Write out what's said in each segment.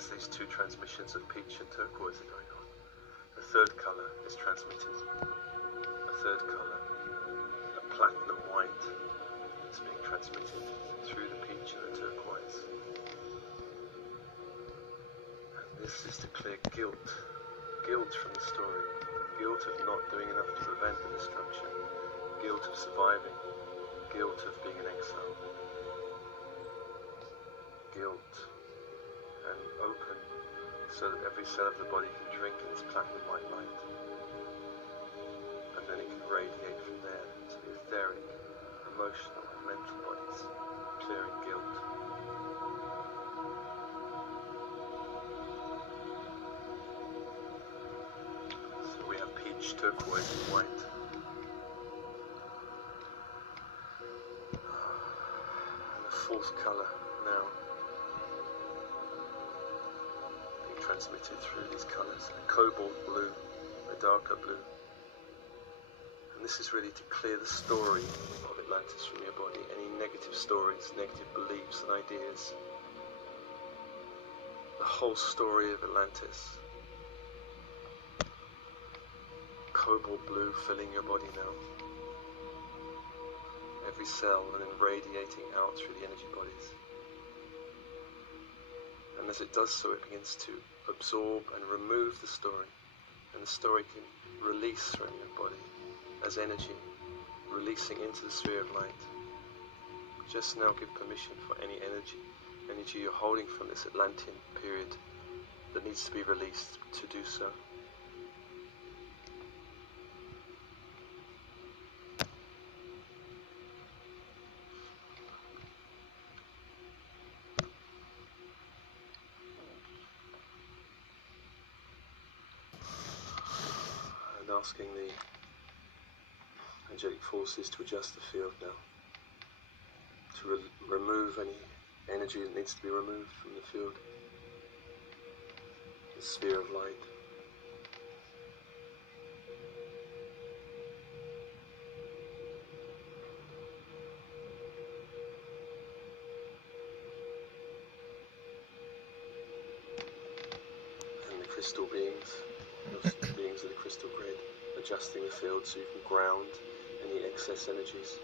as these two transmissions of peach and turquoise are going on, a third colour is transmitted. A third colour, a platinum white, is being transmitted through the peach and the turquoise. And this is to clear guilt. Guilt from the story. Guilt of not doing enough to prevent the destruction. Guilt of surviving. Guilt of being in exile. Guilt. And open so that every cell of the body can drink in this platinum white light. And then it can radiate from there to the etheric, emotional and mental bodies, clearing guilt. So we have peach, turquoise and white. And the fourth colour now being transmitted through these colours, a cobalt blue, a darker blue. And this is really to clear the story of Atlantis from your body, any negative stories, negative beliefs and ideas. The whole story of Atlantis. Cobalt blue filling your body now. Every cell and then radiating out through the energy bodies. And as it does so, it begins to absorb and remove the story. And the story can release from your body as energy, releasing into the sphere of light. Just now give permission for any energy you're holding from this Atlantean period that needs to be released to do so. And asking the angelic forces to adjust the field now, to remove any energy that needs to be removed from the field, the sphere of light. And the crystal beings, those beings of the crystal grid, adjusting the field so you can ground any excess energies.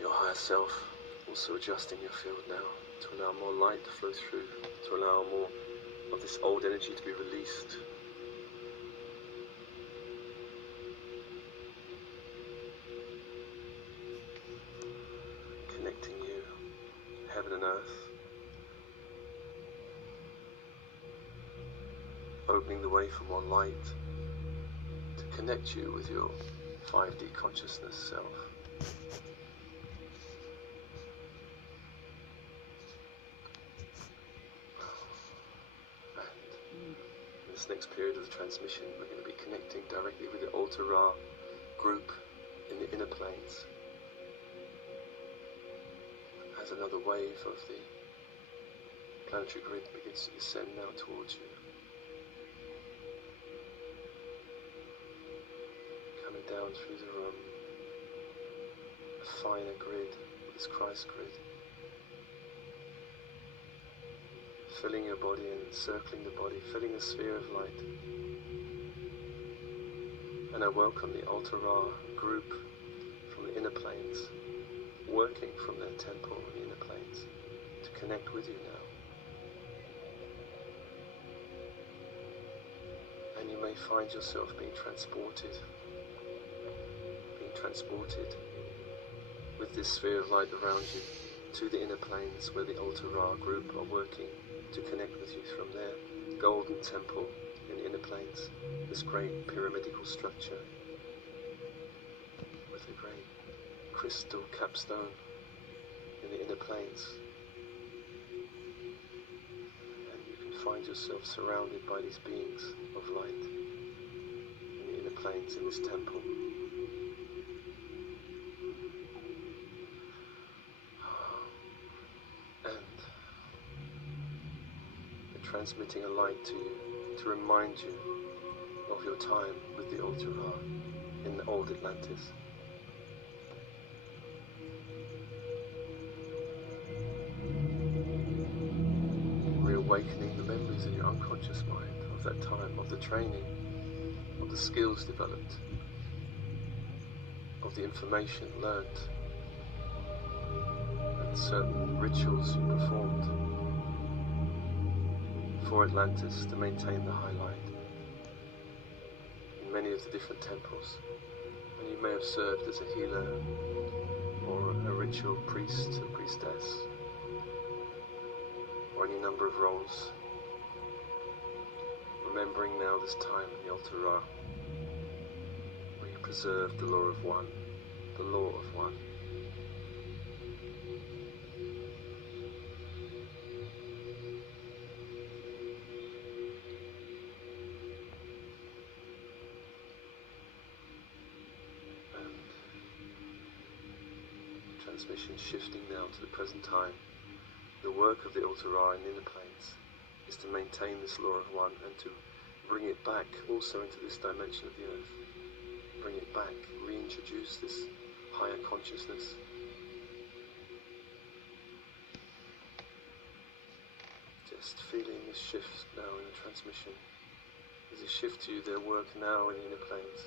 Your higher self also adjusting your field now to allow more light to flow through, to allow more of this old energy to be released. Connecting you, heaven and earth. Opening the way for more light to connect you with your 5D consciousness self. And in this next period of the transmission, we're going to be connecting directly with the Altar Ra group in the inner planes. As another wave of the planetary grid begins to descend now towards you. Down through the room, a finer grid, this Christ grid, filling your body and encircling the body, filling the sphere of light. And I welcome the Altar Ra group from the inner planes, working from their temple in the inner planes, to connect with you now. And you may find yourself being transported with this sphere of light around you to the inner planes where the Altar Ra group are working to connect with you from their golden temple in the inner planes, this great pyramidical structure with a great crystal capstone in the inner planes. And you can find yourself surrounded by these beings of light in the inner planes in this temple. Transmitting a light to you to remind you of your time with the Altar Ra in the old Atlantis. awakening the memories in your unconscious mind of that time, of the training, of the skills developed, of the information learnt, and certain rituals you performed for Atlantis to maintain the high light in many of the different temples. And you may have served as a healer or a ritual priest or priestess, or any number of roles. Remembering now this time in the Altar Ra, where you preserved the law of one, the law of one. Transmission shifting now to the present time. The work of the Altar Ra in inner planes is to maintain this law of one and to bring it back also into this dimension of the earth. Bring it back, reintroduce this higher consciousness. Just feeling this shift now in the transmission. As a shift to their work now in the inner planes.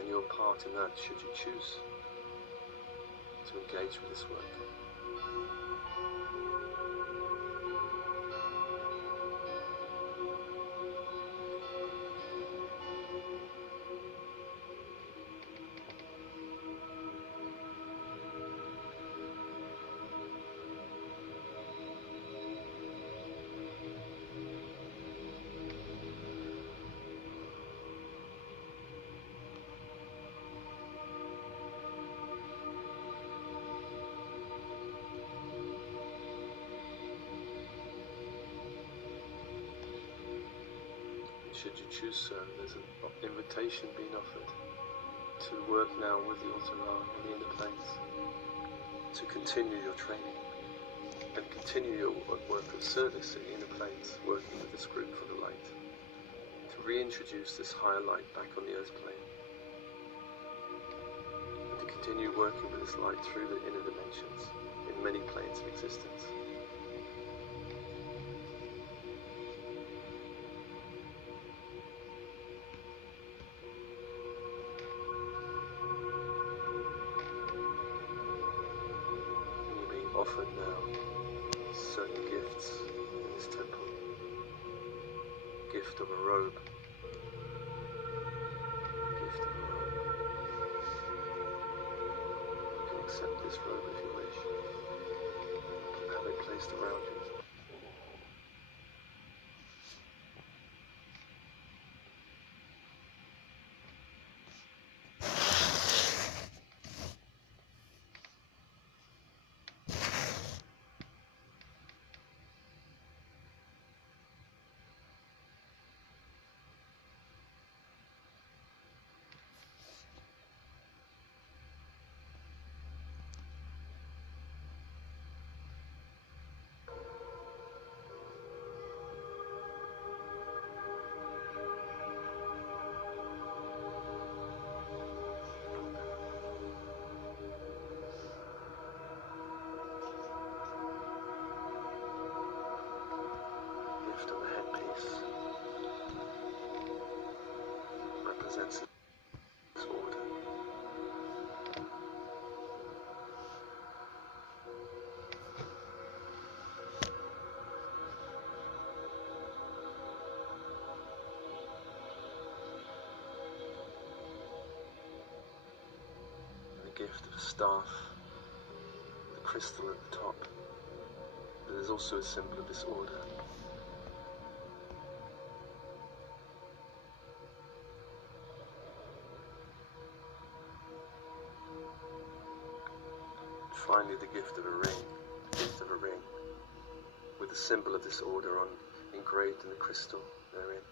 And your part in that, should you choose to engage with this work. Should you choose so, there's an invitation being offered to work now with the Altar Ra in the inner planes, to continue your training and continue your work of service in the inner planes, working with this group for the light, to reintroduce this higher light back on the earth plane, and to continue working with this light through the inner dimensions in many planes of existence. Offered now certain gifts in this temple. Gift of a robe. Gift of a robe. You can accept this robe if you wish. Have it placed around you. Gift of a headpiece represents this order. And the gift of a staff, the crystal at the top, that is also a symbol of this order. Finally, the gift of a ring, with the symbol of this order engraved in the crystal therein.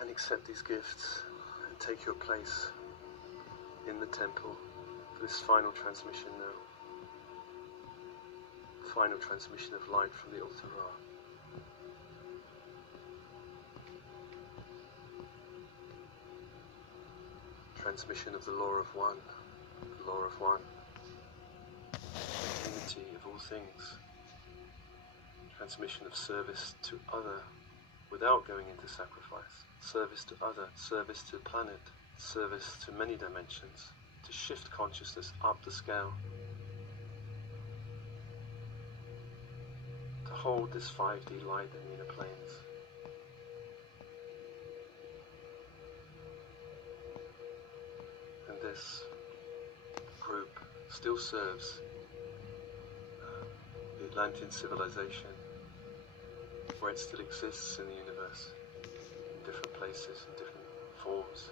And accept these gifts and take your place in the temple for this final transmission now. Final transmission of light from the Altar Ra. Transmission of the law of one. The law of one. unity of all things, transmission of service to other without going into sacrifice, service to other, service to planet, service to many dimensions, to shift consciousness up the scale, to hold this 5D light in the inner planes. And this group still serves the Atlantean civilization, where it still exists in the universe, in different places, in different forms.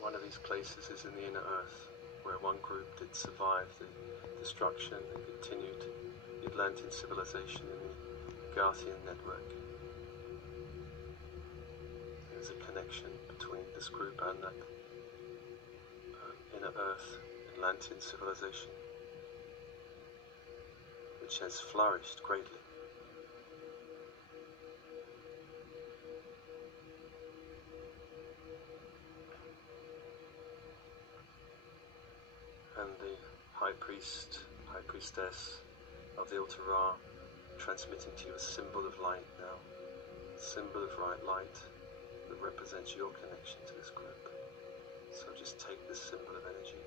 One of these places is in the inner earth, where one group did survive the destruction and continued the Atlantean civilization in the Garthian network. There's a connection between this group and that inner earth Atlantean civilization, which has flourished greatly. And the High Priest, High Priestess of the Altar Ra, transmitting to you a symbol of light now, a symbol of right light that represents your connection to this group. So just take this symbol of energy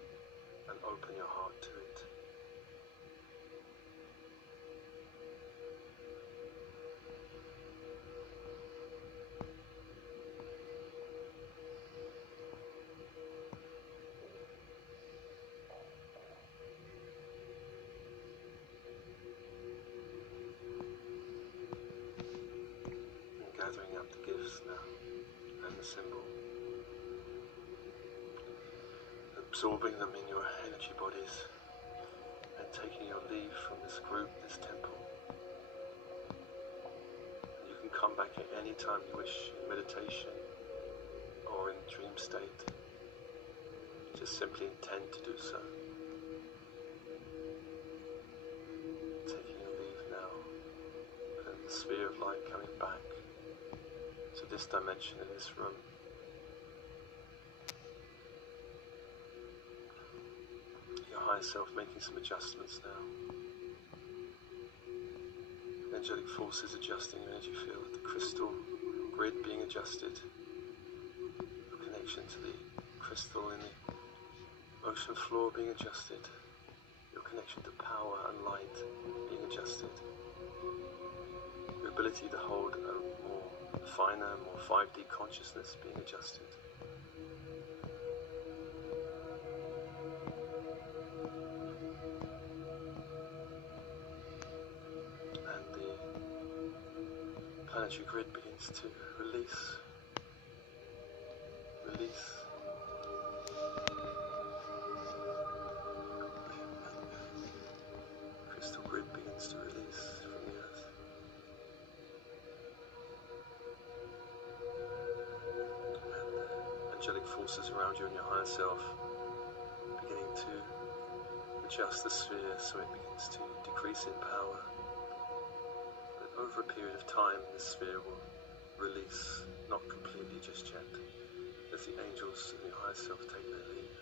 and open your heart to it. Gathering up the gifts now, and the symbol, absorbing them in your energy bodies, and taking your leave from this group, this temple. You can come back at any time you wish, in meditation or in dream state. Just simply intend to do so. Taking your leave now, and the sphere of light coming back to this dimension in this room. Your higher self making some adjustments now. Angelic forces adjusting your energy field, the crystal grid being adjusted, your connection to the crystal in the ocean floor being adjusted, your connection to power and light being adjusted, your ability to hold a more finer, more 5D consciousness being adjusted. And the planetary grid begins to release. Crystal grid begins to release from the earth. Angelic forces around you and your higher self beginning to adjust the sphere so it begins to decrease in power. But over a period of time, the sphere will release, not completely just yet, as the angels and your higher self take their leave.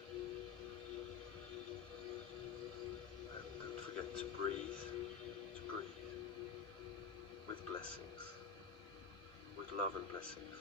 And don't forget to breathe with blessings, with love and blessings.